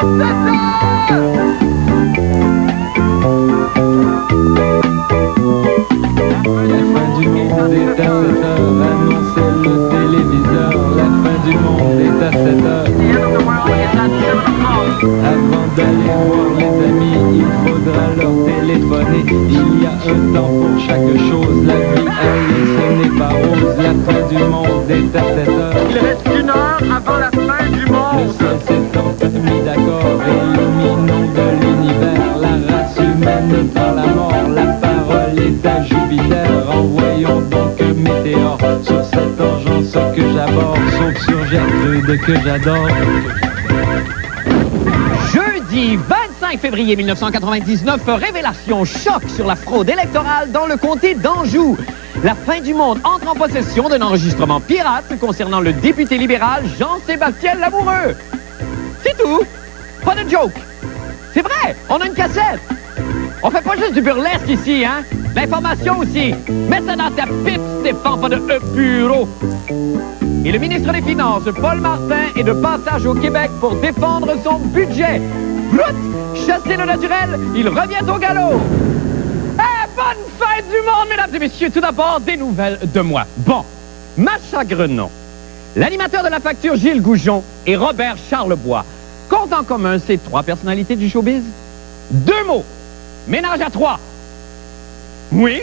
Il y a un temps pour chaque chose, la vie elle ce n'est pas rose, la fin du monde est à 7 heures. Il reste 1 heure avant la fin du monde. Le ciel s'est enfin mis d'accord, illuminons de l'univers, la race humaine par la mort, la parole est à Jupiter, envoyons donc un météore sur cette engeance que j'aborde, sauf sur Gertrude que j'adore. Jeudi 25 février 1999, révélation choc sur la fraude électorale dans le comté d'Anjou. La fin du monde entre en possession d'un enregistrement pirate concernant le député libéral Jean-Sébastien Lamoureux. C'est tout. Pas de joke. C'est vrai, on a une cassette. On fait pas juste du burlesque ici, hein? L'information aussi. Mets ça dans ta pipe, Stéphane, pas de bureau. Et le ministre des Finances, Paul Martin, est de passage au Québec pour défendre son budget. Brut, chasser le naturel, il revient au galop. Bonne fête du monde, mesdames et messieurs. Tout d'abord, des nouvelles de moi. Bon, Macha Grenon, l'animateur de la facture Gilles Goujon et Robert Charlebois comptent en commun ces 3 personnalités du showbiz. 2 mots, ménage à 3. Oui,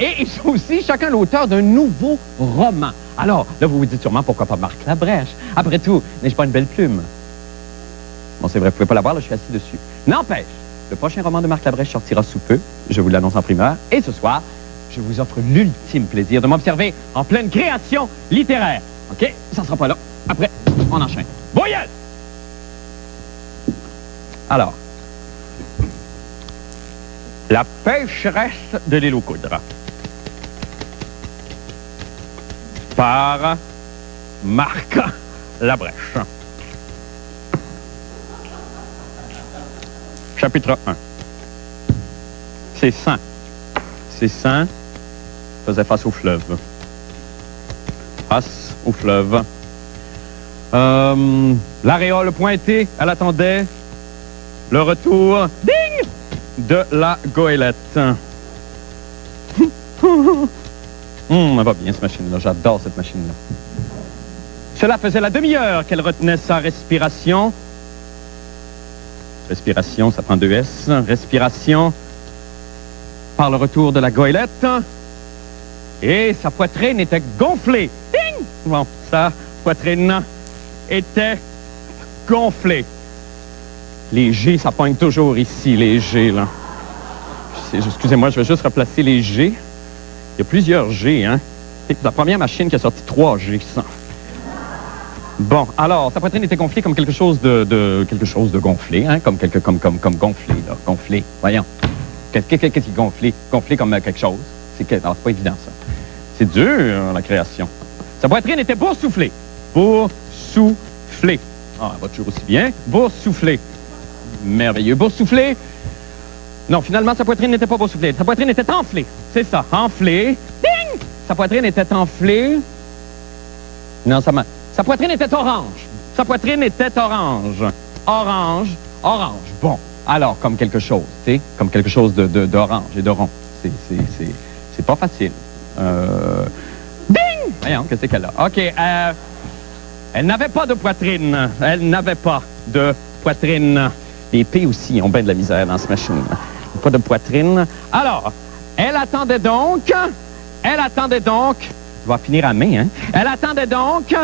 et ils sont aussi chacun l'auteur d'un nouveau roman. Alors, là, vous vous dites sûrement pourquoi pas Marc Labrèche. Après tout, n'ai-je pas une belle plume? Bon, c'est vrai, vous pouvez pas la voir, là, je suis assis dessus. N'empêche, le prochain roman de Marc Labrèche sortira sous peu. Je vous l'annonce en primeur. Et ce soir, je vous offre l'ultime plaisir de m'observer en pleine création littéraire. OK? Ça sera pas là. Après, on enchaîne. Voyelle! Alors, la pécheresse de l'île aux coudres. Par Marc Labrèche. Chapitre 1. Ces saints. Ces saints faisaient face au fleuve. Face au fleuve. L'aréole pointée, elle attendait le retour, ding, de la goélette. Elle va bien, cette machine-là. J'adore cette machine-là. Cela faisait la demi-heure qu'elle retenait sa respiration. Respiration, ça prend 2 S. Respiration par le retour de la goélette. Et sa poitrine était gonflée. Ding! Bon, sa poitrine était gonflée. Les G, ça pointe toujours ici, les G, là. Excusez-moi, je vais juste replacer les G. Il y a plusieurs G, hein? C'est la première machine qui a sorti 3 G, ça. Bon, alors, sa poitrine était gonflée comme quelque chose de gonflé, hein? Comme gonflé, là. Gonflé. Voyons. Qu'est-ce qui est gonflé? Gonflé comme quelque chose. Alors, c'est pas évident, ça. C'est dur, la création. Sa poitrine était boursouflée. Boursouflée. Ah, elle va toujours aussi bien. Boursouflée. Merveilleux. Boursouflée. Non, finalement, sa poitrine n'était pas boursouflée. Sa poitrine était enflée. C'est ça. Enflée. Ding! Sa poitrine était enflée. Non, sa poitrine était orange. Sa poitrine était orange. Orange. Orange. Bon. Alors, comme quelque chose, tu sais, comme quelque chose d'orange et de rond. C'est pas facile. Ding! Voyons, qu'est-ce qu'elle a? OK. Elle n'avait pas de poitrine. Elle n'avait pas de poitrine. Les P aussi ont bien de la misère dans cette machine. Pas de poitrine. Alors, elle attendait donc, je vais finir à main, hein? Elle attendait donc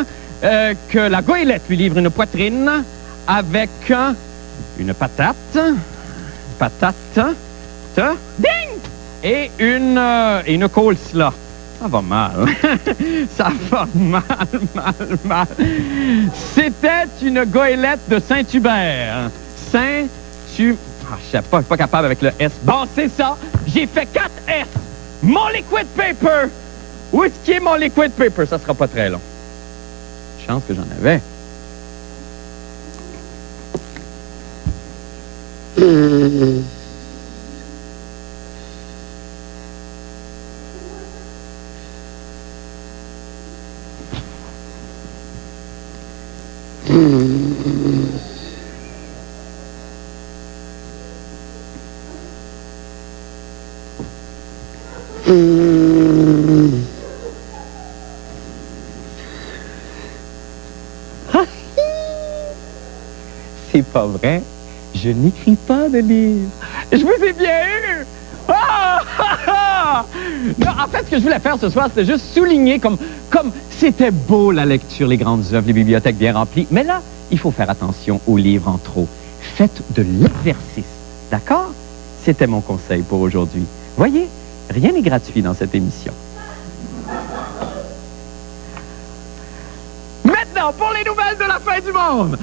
que la goélette lui livre une poitrine avec une patate, ding! Et une coleslaw. Ça va mal. Ça va mal. C'était une goélette de Saint-Hubert. Saint-Hubert. Ah, je sais pas, je suis pas capable avec le S. Bon, c'est ça. J'ai fait 4 S. Mon liquid paper. Où est-ce qu'il est mon liquid paper? Ça sera pas très long. Chance que j'en avais. C'est pas vrai. Je n'écris pas de livre. Je vous ai bien eu! Ah! Non, en fait, ce que je voulais faire ce soir, c'était juste souligner comme c'était beau la lecture, les grandes œuvres, les bibliothèques bien remplies. Mais là, il faut faire attention aux livres en trop. Faites de l'exercice, d'accord? C'était mon conseil pour aujourd'hui. Voyez, rien n'est gratuit dans cette émission. Maintenant, pour les nouvelles de la fin du monde!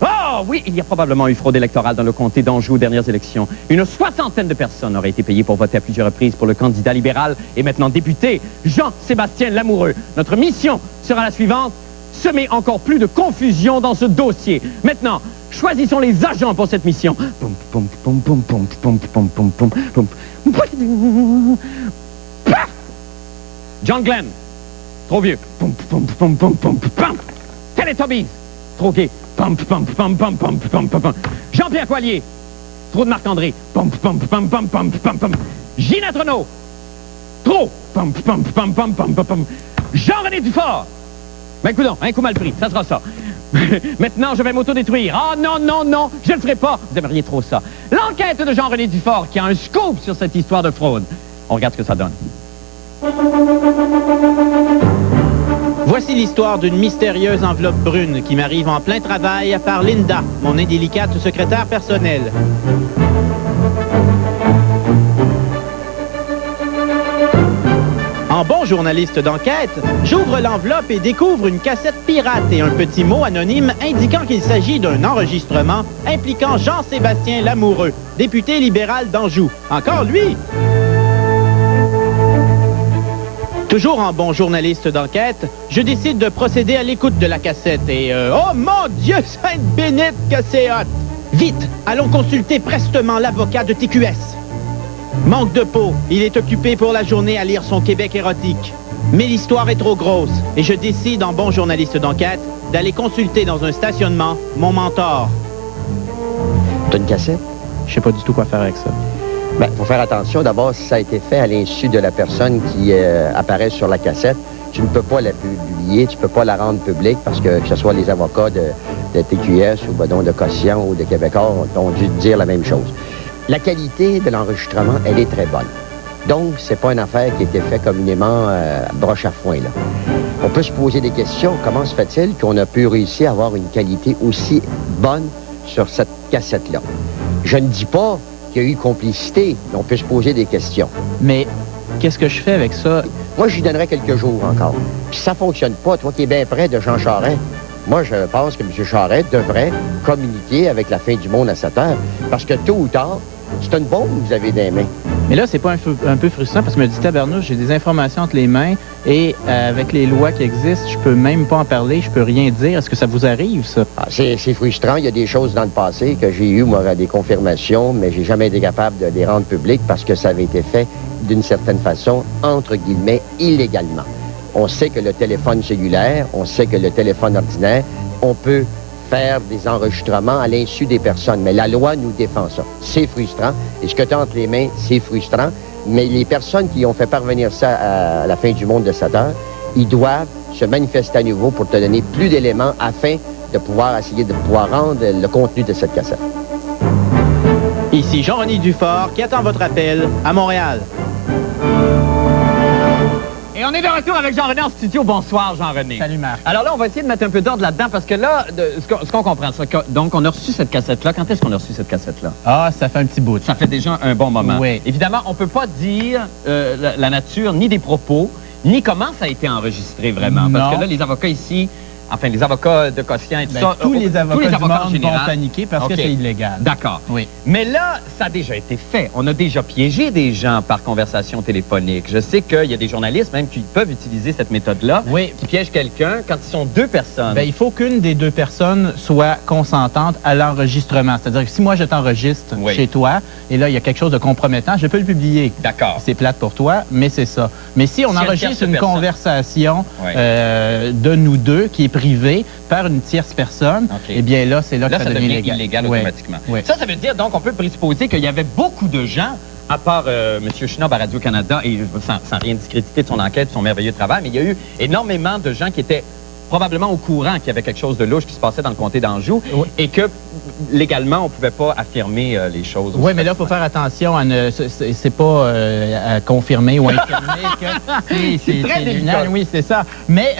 Oh oui, il y a probablement eu fraude électorale dans le comté d'Anjou aux dernières élections. Une 60aine de personnes auraient été payées pour voter à plusieurs reprises pour le candidat libéral et maintenant député, Jean-Sébastien Lamoureux. Notre mission sera la suivante: semer encore plus de confusion dans ce dossier. Maintenant, choisissons les agents pour cette mission. Paf! John Glenn, trop vieux. Teletubbies, trop gay. Jean-Pierre Coallier, trop de Marc-André. Ginette Renault, trop. Jean-René Dufort. Ben, écoute donc, un coup mal pris, ça sera ça. Maintenant, je vais m'autodétruire. Ah non, non, non, je ne le ferai pas. Vous aimeriez trop ça. L'enquête de Jean-René Dufort qui a un scoop sur cette histoire de fraude. On regarde ce que ça donne. Voici l'histoire d'une mystérieuse enveloppe brune qui m'arrive en plein travail par Linda, mon indélicate secrétaire personnelle. En bon journaliste d'enquête, j'ouvre l'enveloppe et découvre une cassette pirate et un petit mot anonyme indiquant qu'il s'agit d'un enregistrement impliquant Jean-Sébastien Lamoureux, député libéral d'Anjou. Encore lui! Toujours en bon journaliste d'enquête, je décide de procéder à l'écoute de la cassette et... oh mon Dieu, sainte bénite que c'est hot! Vite, allons consulter prestement l'avocat de TQS. Manque de peau, il est occupé pour la journée à lire son Québec érotique. Mais l'histoire est trop grosse et je décide en bon journaliste d'enquête d'aller consulter dans un stationnement mon mentor. T'as une cassette? Je sais pas du tout quoi faire avec ça. Bien, il faut faire attention d'abord si ça a été fait à l'insu de la personne qui apparaît sur la cassette. Tu ne peux pas la publier, tu ne peux pas la rendre publique parce que ce soit les avocats de TQS ou donc de Quotient ou de Québécois ont dû dire la même chose. La qualité de l'enregistrement, elle est très bonne. Donc, c'est pas une affaire qui a été faite communément broche à foin, là. On peut se poser des questions. Comment se fait-il qu'on a pu réussir à avoir une qualité aussi bonne sur cette cassette-là? Je ne dis pas qu'il y a eu complicité, mais on peut se poser des questions. Mais qu'est-ce que je fais avec ça? Moi, j'y donnerais quelques jours encore. Puis si ça fonctionne pas, toi qui es bien près de Jean Charest, moi, je pense que M. Charest devrait communiquer avec la fin du monde à 7 heures. Parce que tôt ou tard, c'est une bombe que vous avez dans les mains. Mais là, c'est pas un peu frustrant parce que je me dis, tabarnouche, j'ai des informations entre les mains et avec les lois qui existent, je peux même pas en parler, je peux rien dire. Est-ce que ça vous arrive, ça? Ah, c'est frustrant. Il y a des choses dans le passé que j'ai eu, moi, des confirmations, mais j'ai jamais été capable de les rendre publiques parce que ça avait été fait d'une certaine façon, entre guillemets, illégalement. On sait que le téléphone cellulaire, on sait que le téléphone ordinaire, on peut faire des enregistrements à l'insu des personnes. Mais la loi nous défend ça. C'est frustrant. Et ce que tu as entre les mains, c'est frustrant. Mais les personnes qui ont fait parvenir ça à la fin du monde de 7 heures, ils doivent se manifester à nouveau pour te donner plus d'éléments afin de pouvoir essayer de pouvoir rendre le contenu de cette cassette. Ici Jean-René Dufort qui attend votre appel à Montréal. Et on est de retour avec Jean-René en studio. Bonsoir, Jean-René. Salut, Marc. Alors là, on va essayer de mettre un peu d'ordre là-dedans parce que là, ce qu'on comprend, c'est que, donc, on a reçu cette cassette-là. Quand est-ce qu'on a reçu cette cassette-là? Ah, ça fait un petit bout. Ça fait déjà un bon moment. Oui. Évidemment, on ne peut pas dire la nature ni des propos, ni comment ça a été enregistré vraiment. Non. Parce que là, les avocats ici, enfin, les avocats de Quotient et tout ça... tous les avocats du monde en général vont paniquer parce que c'est illégal. D'accord. Oui. Mais là, ça a déjà été fait. On a déjà piégé des gens par conversation téléphonique. Je sais qu'il y a des journalistes même qui peuvent utiliser cette méthode-là, Oui. qui piègent quelqu'un quand ils sont deux personnes. Bien, il faut qu'une des deux personnes soit consentante à l'enregistrement. C'est-à-dire que si moi, je t'enregistre Oui. chez toi, et là, il y a quelque chose de compromettant, je peux le publier. D'accord. C'est plate pour toi, mais c'est ça. Mais si on Si une enregistre tierce une personne. conversation Oui. de nous deux, qui est privée, par une tierce personne, OK. eh bien là, c'est là, Là, que ça ça devient illégal Oui. automatiquement. Oui. Ça veut dire, donc, on peut présupposer qu'il y avait beaucoup de gens à part M. Schnob à Radio-Canada, et sans rien discréditer de son enquête, de son merveilleux travail, mais il y a eu énormément de gens qui étaient probablement au courant qu'il y avait quelque chose de louche qui se passait dans le comté d'Anjou et que, légalement, on ne pouvait pas affirmer les choses. Oui, mais là, il faut faire attention à ne... C'est pas à confirmer ou infirmer que c'est très délicat. Oui, c'est ça. Mais...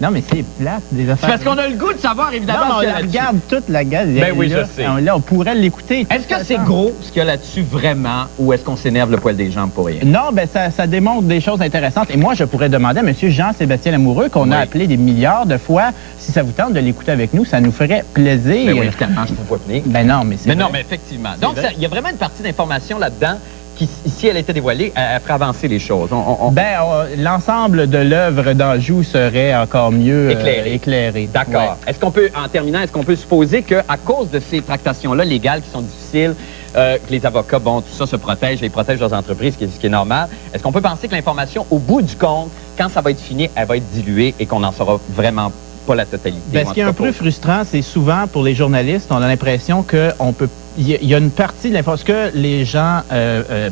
non, mais c'est plate, des affaires. Parce qu'on a le goût de savoir, évidemment, non, on regarde toute la galerie. Ben oui, je sais. Là, on pourrait l'écouter. Est-ce que c'est gros, ce qu'il y a là-dessus, vraiment, ou est-ce qu'on s'énerve le poil des jambes pour rien? Non, ben ça démontre des choses intéressantes. Et moi, je pourrais demander à M. Jean-Sébastien Lamoureux, qu'on a appelé des milliards de fois, si ça vous tente de l'écouter avec nous, ça nous ferait plaisir. Ben oui, évidemment, je ne peux pas venir. Ben non, mais c'est non, mais effectivement. Donc, il y a vraiment une partie d'information là-dedans qui, si elle était dévoilée, elle ferait avancer les choses. L'ensemble de l'œuvre d'Anjou serait encore mieux éclairé. D'accord. Ouais. Est-ce qu'on peut, en terminant, est-ce qu'on peut supposer qu'à cause de ces tractations-là légales qui sont difficiles, que les avocats, bon, tout ça se protège, ils protègent leurs entreprises, ce qui est normal. Est-ce qu'on peut penser que l'information, au bout du compte, quand ça va être fini, elle va être diluée et qu'on n'en saura vraiment pas la totalité? Ben, ce qui est un peu frustrant, c'est souvent pour les journalistes, on a l'impression qu'on peut... Il y a une partie de l'information, ce que les gens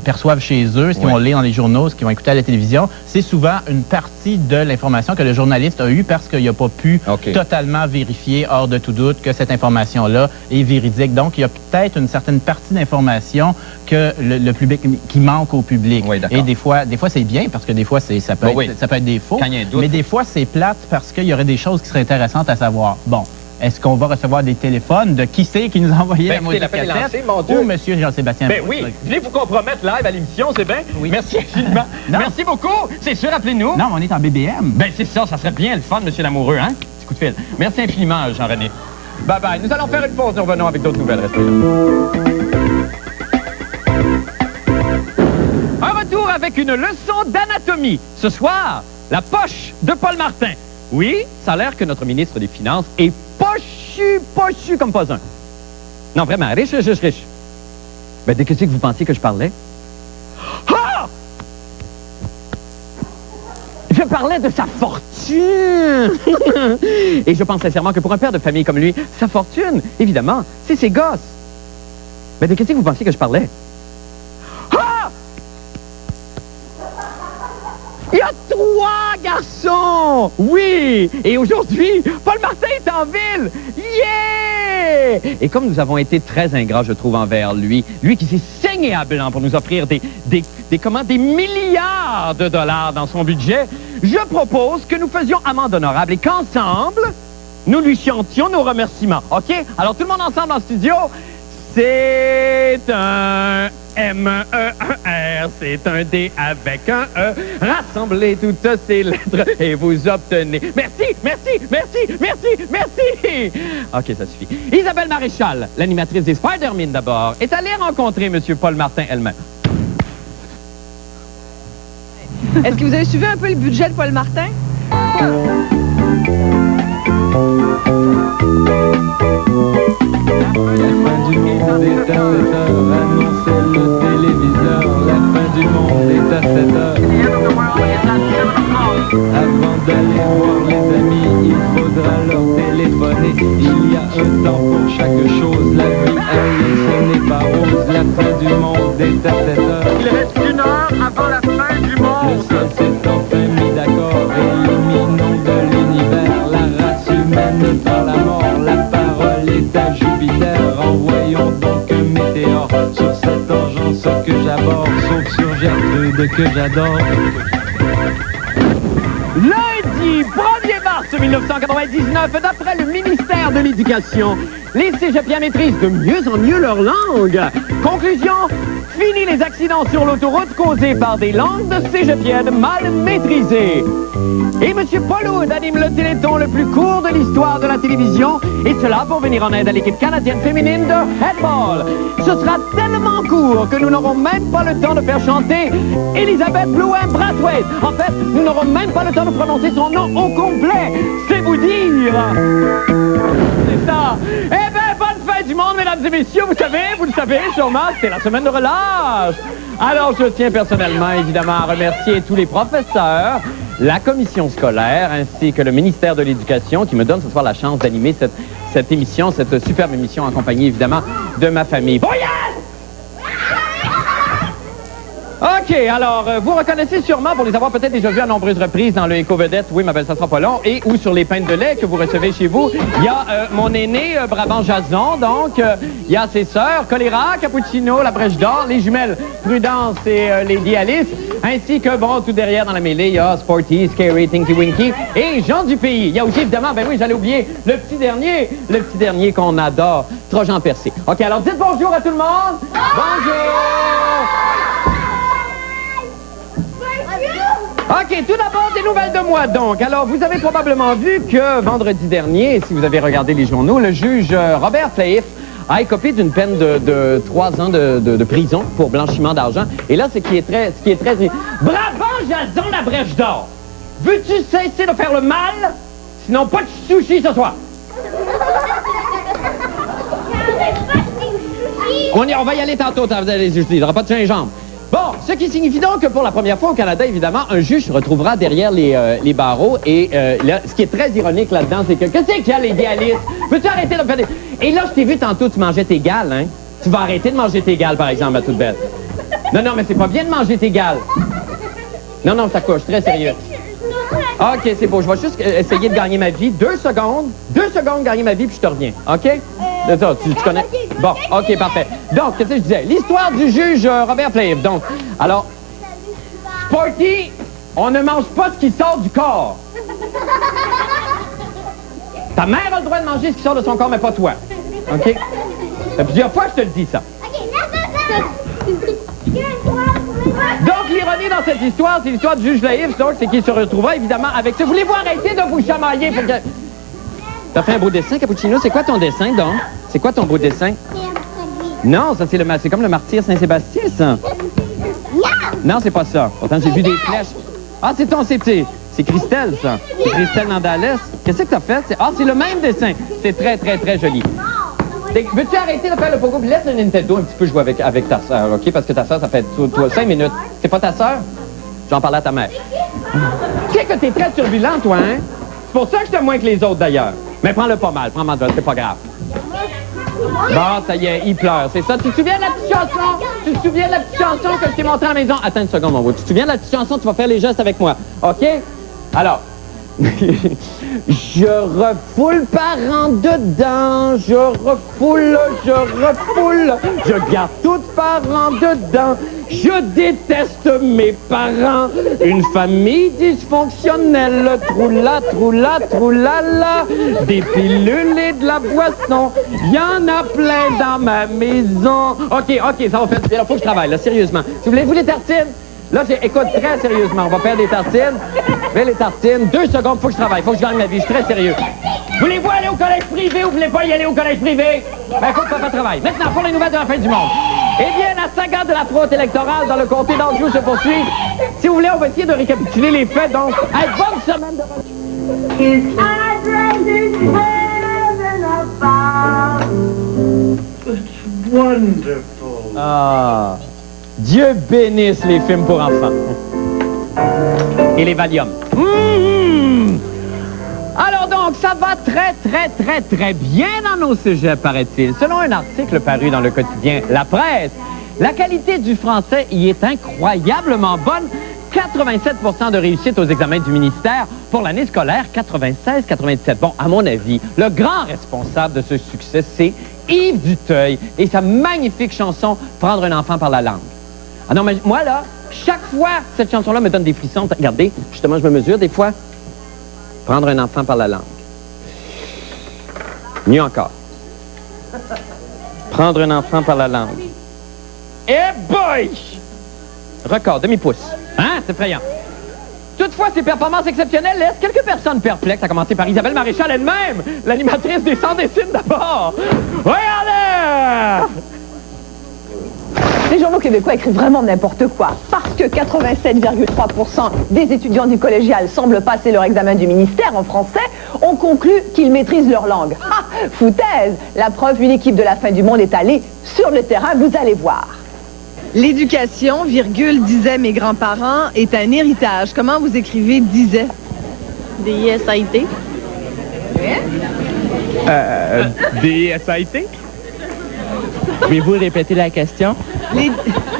perçoivent chez eux, ce qu'ils vont lire dans les journaux, ce qu'ils vont écouter à la télévision, c'est souvent une partie de l'information que le journaliste a eue parce qu'il n'a pas pu totalement vérifier, hors de tout doute, que cette information-là est véridique. Donc, il y a peut-être une certaine partie d'information que le public, qui manque au public. Oui, et des fois c'est bien, parce que des fois, ça peut être des faux, mais des fois, c'est plate parce qu'il y aurait des choses qui seraient intéressantes à savoir. Bon. Est-ce qu'on va recevoir des téléphones de qui c'est qui nous a envoyé la maudite cassette? Ou M. Jean-Sébastien? Ben oui, venez vous compromettre live à l'émission, c'est bien? Oui. Merci infiniment. Merci beaucoup. C'est sûr, appelez-nous. Non, on est en BBM. Ben c'est ça serait bien le fun, M. Lamoureux, hein? Petit coup de fil. Merci infiniment, Jean-René. Bye-bye. Nous allons faire une pause, nous revenons avec d'autres nouvelles. Restez là. Un retour avec une leçon d'anatomie. Ce soir, la poche de Paul Martin. Oui, ça a l'air que notre ministre des Finances est pochu comme pas un. Non, vraiment, riche. Ben, de qu'est-ce que vous pensiez que je parlais? Ah! Je parlais de sa fortune! Et je pense sincèrement que pour un père de famille comme lui, sa fortune, évidemment, c'est ses gosses. Ben, de qu'est-ce que vous pensiez que je parlais? Ah! Il y a 3 garçons! Oui! Et aujourd'hui, Paul Martin est en ville! Yeah! Et comme nous avons été très ingrats, je trouve, envers lui qui s'est saigné à blanc pour nous offrir des milliards de dollars dans son budget, je propose que nous faisions amende honorable et qu'ensemble, nous lui chantions nos remerciements. OK? Alors, tout le monde ensemble en studio, c'est un M-E-R, c'est un D avec un E. Rassemblez toutes ces lettres et vous obtenez... Merci! OK, ça suffit. Isabelle Maréchal, l'animatrice des Spider-Man d'abord, est allée rencontrer M. Paul Martin elle-même. Est-ce que vous avez suivi un peu le budget de Paul Martin? Avant d'aller voir les amis, il faudra leur téléphoner. Il y a un temps pour chaque chose, la vie elle, ce n'est pas rose. La fin du monde est à 7 heures. Il reste 1 heure avant la fin du Le monde. ciel s'est enfin mis d'accord, éliminons de l'univers la race humaine par la mort. La parole est à Jupiter, envoyons donc un météore sur cette engeance que j'aborde, sauf sur Gertrude que j'adore. Lundi 1er mars 1999, d'après le ministère de l'Éducation, les cégepiens maîtrisent de mieux en mieux leur langue. Conclusion, fini les accidents sur l'autoroute causés par des langues de cégepiennes mal maîtrisées. Et M. Paul Hood anime le téléthon le plus court de l'histoire de la télévision, et cela pour venir en aide à l'équipe canadienne féminine de headball. Ce sera tellement court que nous n'aurons même pas le temps de faire chanter Elizabeth Blouin-Brathwaite. En fait, nous n'aurons même pas le temps de prononcer son nom au complet. C'est vous dire. C'est ça. Eh bien, bonne fête du monde, mesdames et messieurs. Vous le savez, sûrement, c'est la semaine de relâche. Alors, je tiens personnellement, évidemment, à remercier tous les professeurs, la commission scolaire, ainsi que le ministère de l'Éducation qui me donne ce soir la chance d'animer cette émission, cette superbe émission en compagnie, évidemment, de ma famille. Voyage! OK, alors, vous reconnaissez sûrement, pour les avoir peut-être déjà vus à nombreuses reprises dans le Éco-Vedette, oui, ma belle, ça sera pas long, et ou sur les pintes de lait que vous recevez chez vous, il y a mon aîné, Brabant Jason, donc, il y a ses sœurs, Choléra, Cappuccino, la Brèche d'Or, les jumelles Prudence et Lady Alice, ainsi que, bon, tout derrière dans la mêlée, il y a Sporty, Scary, Tinky Winky, et Jean du Pays. Il y a aussi, évidemment, ben oui, j'allais oublier, le petit dernier qu'on adore, Trojan Percé. OK, alors, dites bonjour à tout le monde! Bonjour! OK, tout d'abord, des nouvelles de moi, donc. Alors, vous avez probablement vu que vendredi dernier, si vous avez regardé les journaux, le juge Robert Flaif a écopé d'une peine de 3 ans de prison pour blanchiment d'argent. Et là, ce qui est très... Bravo, Jason, la Brèche d'Or! Veux-tu cesser de faire le mal? Sinon, pas de sushi ce soir! On va y aller tantôt, il n'y aura pas de gingembre. Bon, ce qui signifie donc que pour la première fois au Canada, évidemment, un juge se retrouvera derrière les barreaux. Et là, ce qui est très ironique là-dedans, c'est que qu'est-ce qu'il y a, Lady Alice? Peux-tu arrêter de faire des... Et là, je t'ai vu tantôt, tu mangeais tes gales, hein? Tu vas arrêter de manger tes gales, par exemple, à toute belle. Non, mais c'est pas bien de manger tes gales. Non, ça couche, très sérieux. OK, c'est beau. Je vais juste essayer de gagner ma vie. 2 secondes. 2 secondes, gagner ma vie, puis je te reviens. OK? Ça, tu connais? Bon, OK, parfait. Donc, qu'est-ce que je disais? L'histoire du juge Robert Flaif. Donc, alors, Sporty, on ne mange pas ce qui sort du corps. Ta mère a le droit de manger ce qui sort de son corps, mais pas toi. OK? Ça fait plusieurs fois que je te le dis, ça. Donc, l'ironie dans cette histoire, c'est l'histoire du juge Flaif, donc, c'est qu'il se retrouvera évidemment avec ça. Voulez-vous arrêter de vous chamailler pour que... T'as fait un beau dessin, Cappuccino? C'est quoi ton dessin, donc? C'est quoi ton beau dessin? Non, ça, c'est comme le martyr Saint-Sébastien, ça. Non, c'est pas ça. Pourtant, j'ai vu des flèches. Ah, c'est Christelle, ça. C'est Christelle Nandales. Qu'est-ce que t'as fait? Ah, c'est le même dessin. C'est très, très, très joli. Veux-tu arrêter de faire le pogo? Laisse le Nintendo un petit peu jouer avec ta sœur, OK? Parce que ta sœur, ça fait toi 5 minutes. C'est pas ta sœur? J'en parlais à ta mère. Tu sais que t'es très turbulent, toi, hein? C'est pour ça que je t'aime moins que les autres, d'ailleurs. Mais prends-le pas mal, prends-moi de c'est pas grave. Bon, ça y est, il pleure, c'est ça. Tu te souviens de la petite chanson? Tu te souviens de la petite chanson que je t'ai montrée à la maison? Attends une seconde, mon beau. Tu te souviens de la petite chanson? Tu vas faire les gestes avec moi, OK? Alors... Je refoule par en dedans, je refoule, je garde tout par en dedans, je déteste mes parents, une famille dysfonctionnelle, troula, des pilules et de la boisson, il y en a plein dans ma maison. OK, ça va faire, il faut que je travaille, là, sérieusement. Si vous voulez des tartines? Là, écoute, très sérieusement, on va faire des tartines. Fais les tartines. 2 secondes, faut que je travaille, faut que je gagne ma vie. Je suis très sérieux. Voulez-vous aller au collège privé ou voulez pas y aller au collège privé? Ben, faut que papa travaille. Maintenant, pour les nouvelles de la fin du monde. Eh bien, la saga de la fraude électorale dans le comté d'Anjou se poursuit. Si vous voulez, on va essayer de récapituler les faits. Donc, bonne semaine de... His address is heaven above. It's wonderful. Ah... Dieu bénisse les films pour enfants. Et les Valium. Alors donc, ça va très bien dans nos sujets, paraît-il. Selon un article paru dans le quotidien La Presse, la qualité du français y est incroyablement bonne. 87% de réussite aux examens du ministère pour l'année scolaire 96-97. Bon, à mon avis, le grand responsable de ce succès, c'est Yves Duteuil et sa magnifique chanson « Prendre un enfant par la langue ». Ah non, mais moi, là, chaque fois, cette chanson-là me donne des frissons. Regardez, justement, je me mesure des fois. Prendre un enfant par la langue. Mieux encore. Prendre un enfant par la langue. Eh boy! Record, demi-pouce. Hein? C'est effrayant. Toutefois, ces performances exceptionnelles laissent quelques personnes perplexes, à commencer par Isabelle Maréchal elle-même, l'animatrice des Sans Dessine d'abord. Regardez! Les journaux québécois écrivent vraiment n'importe quoi. Parce que 87,3% des étudiants du collégial semblent passer leur examen du ministère en français, on conclut qu'ils maîtrisent leur langue. Ah, foutaise! La preuve, une équipe de la fin du monde est allée sur le terrain, vous allez voir. L'éducation, disaient mes grands-parents, est un héritage. Comment vous écrivez disait? D-I-S-A-I-T. D-I-S-A-I-T? Pouvez-vous répéter la question?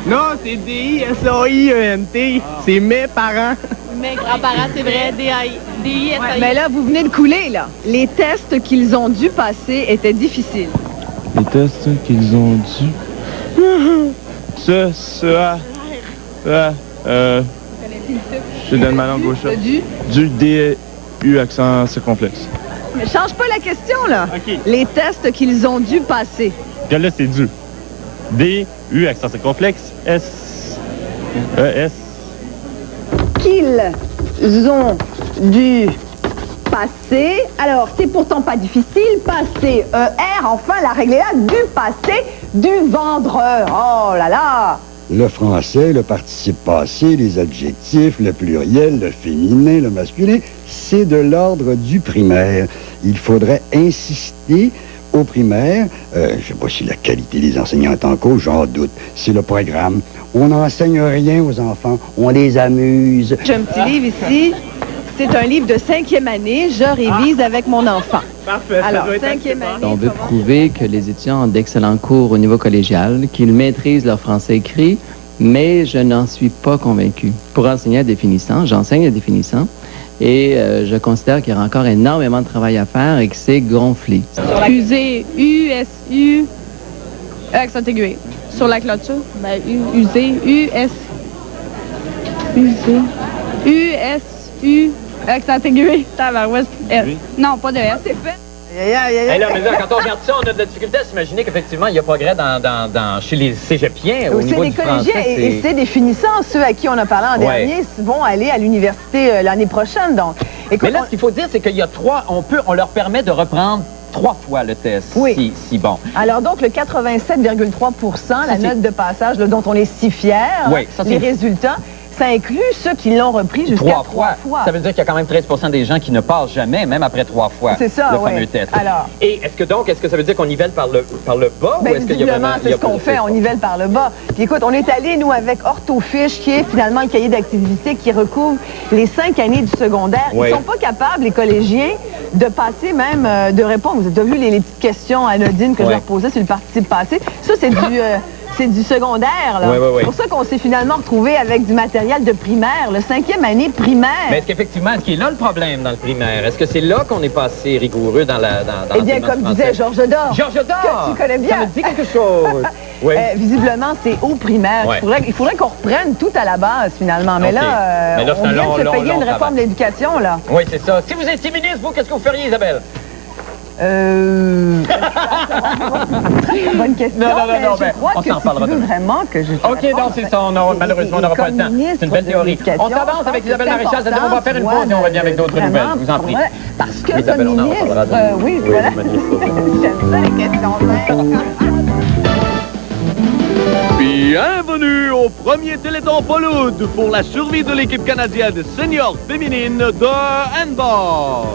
Non, c'est D-I-S-A-I-E-N-T. C'est mes parents. Mes grands-parents, c'est vrai, D-I-S-A-I. Mais là, vous venez de couler, là. Les tests qu'ils ont dû passer étaient difficiles. Les tests qu'ils ont dû... Je donne ma langue au chat. Du D-U accent circonflexe. Mais change pas la question, là. OK. Les tests qu'ils ont dû passer. Là, c'est du. D-U accent circonflexe. S-E-S. Qu'ils ont dû passer. Alors, c'est pourtant pas difficile. Passer, E-R, enfin, la règle est là. Du passé, du vendreur. Oh là là! Le français, le participe passé, les adjectifs, le pluriel, le féminin, le masculin, c'est de l'ordre du primaire. Il faudrait insister au primaire. Je ne sais pas si la qualité des enseignants est en cause, j'en doute. C'est le programme. On n'enseigne rien aux enfants, on les amuse. J'ai un petit livre ici. C'est un livre de 5e année. Je révise avec mon enfant. Parfait. Alors, 5e année. On veut prouver que les étudiants ont d'excellents cours au niveau collégial, qu'ils maîtrisent leur français écrit, mais je n'en suis pas convaincu. Pour enseigner à définissant, j'enseigne à définissant, et je considère qu'il y a encore énormément de travail à faire et que c'est gonflé. User, U-S-U, accent aigu. Sur la clôture, ben, user, U-S, user, U-S-U, accent aigu. Tabarouette, S. Non, pas de S. C'est fait. Hey, là, mais là, quand on regarde ça, on a de la difficulté à s'imaginer qu'effectivement, il y a progrès chez les cégepiens au niveau C'est du des français. collégiens et c'est des finissants, ceux à qui on a parlé en dernier, vont aller à l'université l'année prochaine. Donc, écoute, mais là, ce qu'il faut dire, c'est qu'il y a on leur permet de reprendre 3 fois le test. Oui. Si bon. Alors donc, le 87,3 la note de passage dont on est si fiers, Oui, ça, les résultats, ça inclut ceux qui l'ont repris jusqu'à 3 fois. Ça veut dire qu'il y a quand même 13 des gens qui ne passent jamais, même après 3 fois, C'est ça, le fameux test. Alors, et est-ce que ça veut dire qu'on nivelle par le bas? ben, ou est-ce qu'il y a visiblement, vraiment... c'est ce qu'on fait, on nivelle par le bas. Puis écoute, on est allé, nous, avec Orthofiche, qui est finalement le cahier d'activité qui recouvre les 5 années du secondaire. Oui. Ils sont pas capables, les collégiens, de passer même, de répondre. Vous avez vu les petites questions anodines que je leur posais sur le participe passé. Ça, c'est du... C'est du secondaire, là. Oui. C'est pour ça qu'on s'est finalement retrouvé avec du matériel de primaire, le 5e année primaire. Mais est-ce qu'effectivement, est-ce qu'il est là le problème dans le primaire? Est-ce que c'est là qu'on est passé rigoureux dans Eh bien, comme disait Georges Dor. Georges Dor! Que tu connais bien. Ça me dit quelque chose. Oui. Visiblement, c'est au primaire. Ouais. Il faudrait qu'on reprenne tout à la base, finalement. Mais OK. là, Mais là, c'est on un vient de se long payer une travail. réforme de l'éducation, là. Oui, c'est ça. Si vous étiez ministre, vous, qu'est-ce que vous feriez, Isabelle? Très bonne question. Non, je crois on que s'en si parlera tu veux demain. vraiment que je OK, non, c'est ça. Malheureusement, on n'aura pas le temps. C'est une belle théorie. On s'avance avec Isabelle Maréchal. C'est-à-dire, on va faire une pause et on revient avec d'autres nouvelles. Je vous en prie. Parce que Isabelle, comme on en ministre, reparlera demain. oui, voilà. J'aime ça, les questions. Bienvenue au premier Téléthon Pauloud pour la survie de l'équipe canadienne senior féminine de handball.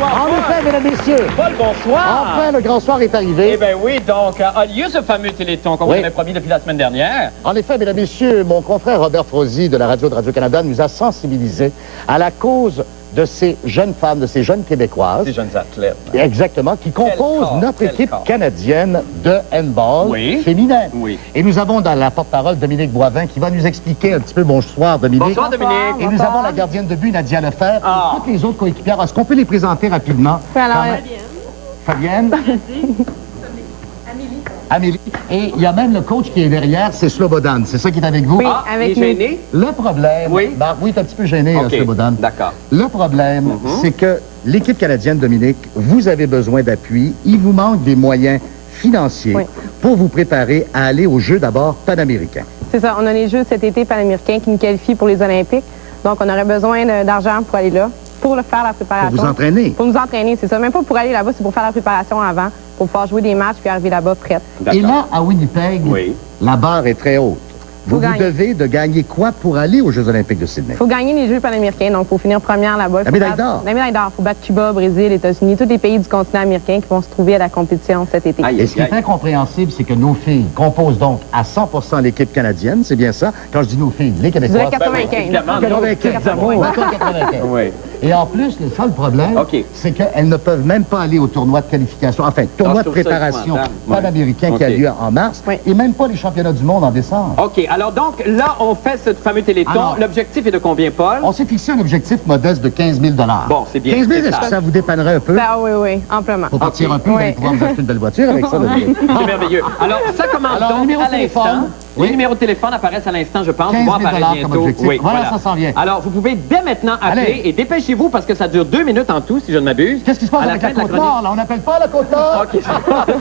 En effet, mesdames et messieurs. Paul, bonsoir. Enfin, le grand soir est arrivé. Eh bien oui, donc, a lieu ce fameux Téléthon qu'on vous avait promis depuis la semaine dernière. En effet, mesdames et messieurs, mon confrère Robert Frozy de la radio de Radio-Canada nous a sensibilisés à la cause de ces jeunes femmes, de ces jeunes Québécoises. Ces jeunes athlètes. Exactement, qui composent notre équipe canadienne de handball féminin. Oui. Et nous avons dans la porte-parole Dominique Boivin qui va nous expliquer un petit peu. Bonsoir, Dominique. Bonsoir, Dominique. Et nous avons la gardienne de but, Nadia Lefebvre, et toutes les autres coéquipières. Est-ce qu'on peut les présenter rapidement? Alors, Fabienne. Amélie. Et il y a même le coach qui est derrière, c'est Slobodan. C'est ça qui est avec vous? Oui, avec il est gêné? Le problème... Oui. Marc, oui, t'es un petit peu gêné, OK, Slobodan. d'accord. Le problème, c'est que l'équipe canadienne, Dominique, vous avez besoin d'appui. Il vous manque des moyens financiers pour vous préparer à aller aux Jeux d'abord panaméricains. C'est ça. On a les Jeux cet été panaméricains qui nous qualifient pour les Olympiques. Donc, on aurait besoin d'argent pour aller là, pour faire la préparation. Pour vous entraîner? Pour nous entraîner, c'est ça. Même pas pour aller là-bas, c'est pour faire la préparation avant, pour pouvoir jouer des matchs puis arriver là-bas prête. Et là, à Winnipeg, la barre est très haute. Vous devez de gagner quoi pour aller aux Jeux olympiques de Sydney? Il faut gagner les Jeux panaméricains, donc il faut finir première là-bas. La médaille d'or? La médaille d'or. Il faut battre Cuba, Brésil, États-Unis, tous les pays du continent américain qui vont se trouver à la compétition cet été. Et ce qui est incompréhensible, c'est que nos filles composent donc à 100% l'équipe canadienne, c'est bien ça? Quand je dis nos filles, les Québécoises... 95. 95. Oui. Et en plus, le seul problème, c'est qu'elles ne peuvent même pas aller au tournoi de qualification, enfin, tournoi de préparation panaméricain qui a lieu en mars, et même pas les championnats du monde en décembre. OK. Alors donc, là, on fait ce fameux téléthon. L'objectif est de combien, Paul? On s'est fixé un objectif modeste de 15 000 $. Bon, c'est bien. 15 000, est-ce que ça vous dépannerait un peu? Ben oui, amplement. Pour partir un peu, vous allez pouvoir vous acheter une belle voiture avec ça. C'est merveilleux. Alors, ça commence donc à l'instant. Les numéros de téléphone apparaissent à l'instant, je pense. 15 000 vont apparaître bientôt. Oui, voilà, ça s'en vient. Alors, vous pouvez dès maintenant appeler et dépêchez-vous parce que ça dure 2 minutes en tout, si je ne m'abuse. Qu'est-ce qui se passe avec la Côte-Nord, là? On n'appelle pas la Côte-Nord? OK.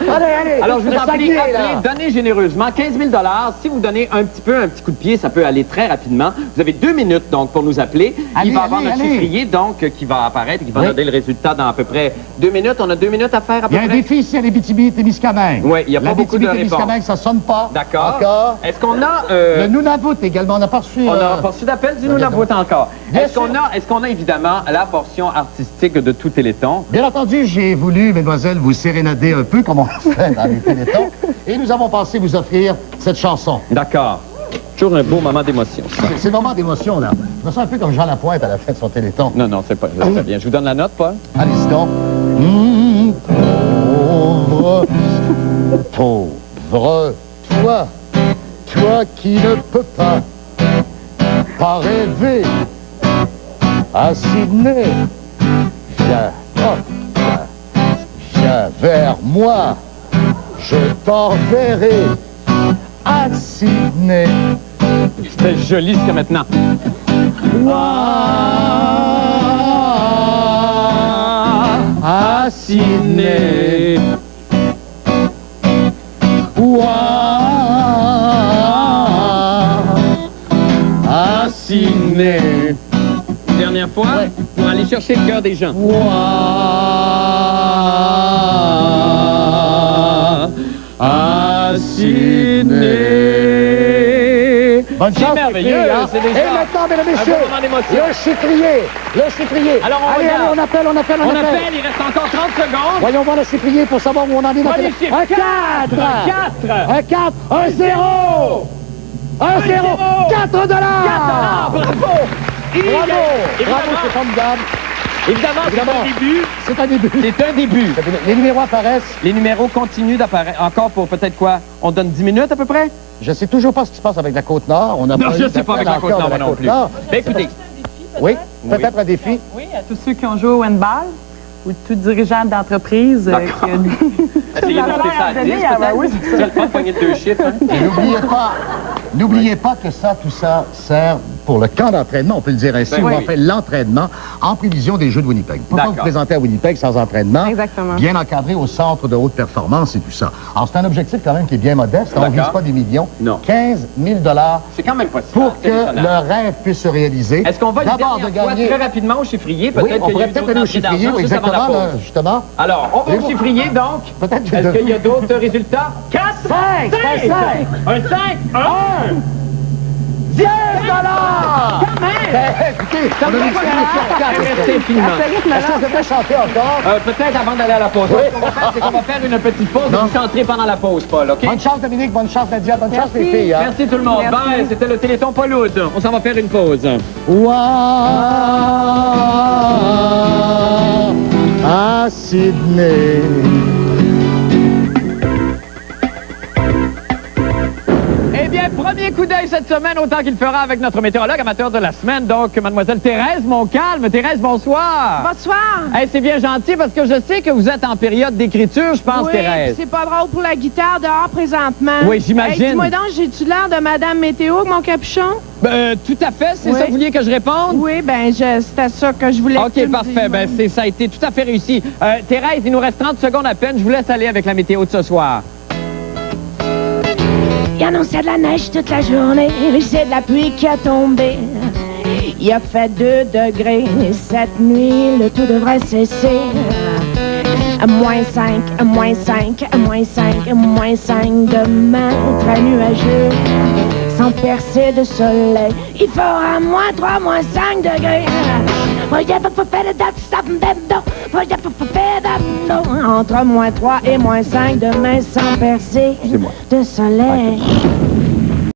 Allez. Alors, je vous en prie, appelez, donnez généreusement 15 000 $. Si vous donnez un petit coup de pied, ça peut aller très rapidement. Vous avez 2 minutes, donc, pour nous appeler. Il va y avoir notre chiffrier, donc, qui va apparaître, qui va donner le résultat dans à peu près 2 minutes. On a 2 minutes à faire à peu près. Il y a un défi ici à l'Abitibi-Témiscamingue. Oui, il n'y a pas beaucoup de réponses. Témiscamingue, ça sonne pas. D'accord. Est-ce qu'on a... Le Nunavut également, on n'a pas reçu... On n'a pas reçu d'appel du Nunavut encore. Est-ce qu'on a évidemment la portion artistique de tout Téléthon? Bien entendu, j'ai voulu, mesdemoiselles, vous sérénader un peu comme on fait dans les Télétons. Et nous avons pensé vous offrir cette chanson. D'accord. Toujours un beau moment d'émotion. C'est le moment d'émotion, là. Je me sens un peu comme Jean Lapointe à la fin de son Téléthon. Non, c'est pas bien. Je vous donne la note, Paul. Allez-y donc. Pauvre toi qui ne peux pas rêver à Sydney. Viens vers moi, je t'enverrai à Sydney. C'est joli ce que maintenant. À Sydney. À Sydney. Dernière fois, pour aller chercher le cœur des gens. À Sydney. Bonne chance, merveilleux. Et maintenant, mesdames et messieurs, le chiffrier. Alors, allez, on appelle. On appelle, il reste encore 30 secondes. Voyons voir le chiffrier pour savoir où on en est. Un 4. Un 4. Un 0. Un 0. 4 $. Bravo. Bravo, c'est formidable. Évidemment, c'est un début. C'est un début. C'est un début. Les numéros apparaissent. Les numéros continuent d'apparaître. Encore pour peut-être quoi? On donne 10 minutes à peu près? Je sais toujours pas ce qui se passe avec la Côte-Nord. Non, je ne sais pas avec la Côte-Nord non plus. Ben écoutez. Oui, peut-être un défi. Oui, à tous ceux qui ont joué au handball ou tout dirigeant d'entreprise. Essayez de monter ça à 10, peut-être. Oui, c'est le fun de pogner 2 chiffres. Et n'oubliez pas que tout ça sert pour le camp d'entraînement, on peut le dire ainsi, où on fait l'entraînement en prévision des Jeux de Winnipeg. Pourquoi vous présenter à Winnipeg sans entraînement? Exactement. Bien encadré au centre de haute performance et tout ça. Alors, c'est un objectif quand même qui est bien modeste. On ne vise pas des millions. Non. 15 000 $. C'est quand même pas si pour que le rêve puisse se réaliser. Est-ce qu'on va d'abord de gagner très rapidement au chiffrier? Peut-être on pourrait peut-être aller au chiffrier, exactement, là, justement. Alors, on va au chiffrier, donc. Peut-être est-ce qu'il y a d'autres résultats? 4, 5, un 5, un 10 $! Quand même! Écoutez, ça me fait merci infiniment. Est-ce que je devrais chanter encore? Peut-être avant d'aller à la pause. Ce qu'on va faire, c'est qu'on va faire une petite pause et vous chanterez pendant la pause, Paul, OK? Bonne chance, Dominique. Bonne chance, Nadia. Bonne chance, les filles. Merci tout le monde. Bye. C'était le Téléthon Pauloud. On s'en va faire une pause. À Sydney. Premier coup d'œil cette semaine, autant qu'il fera avec notre météorologue amateur de la semaine, donc mademoiselle Thérèse Montcalm. Thérèse, bonsoir. Bonsoir. Hey, c'est bien gentil parce que je sais que vous êtes en période d'écriture, je pense, oui, Thérèse. C'est pas drôle pour la guitare dehors présentement. Oui, j'imagine. Hey, dis-moi donc, j'ai-tu l'air de Madame Météo avec mon capuchon? Tout à fait, c'est ça que vous vouliez que je réponde? Oui, c'est à ça que je voulais que tu OK, parfait. Ça a été tout à fait réussi. Thérèse, il nous reste 30 secondes à peine. Je vous laisse aller avec la météo de ce soir. Il annonçait de la neige toute la journée, c'est de la pluie qui a tombé. Il a fait 2 degrés, cette nuit, le tout devrait cesser. -5, -5, -5, -5, demain, très nuageux, sans percer de soleil. Il fera -3, -5 degrés. Entre -3 et -5 demain, sans percer de soleil.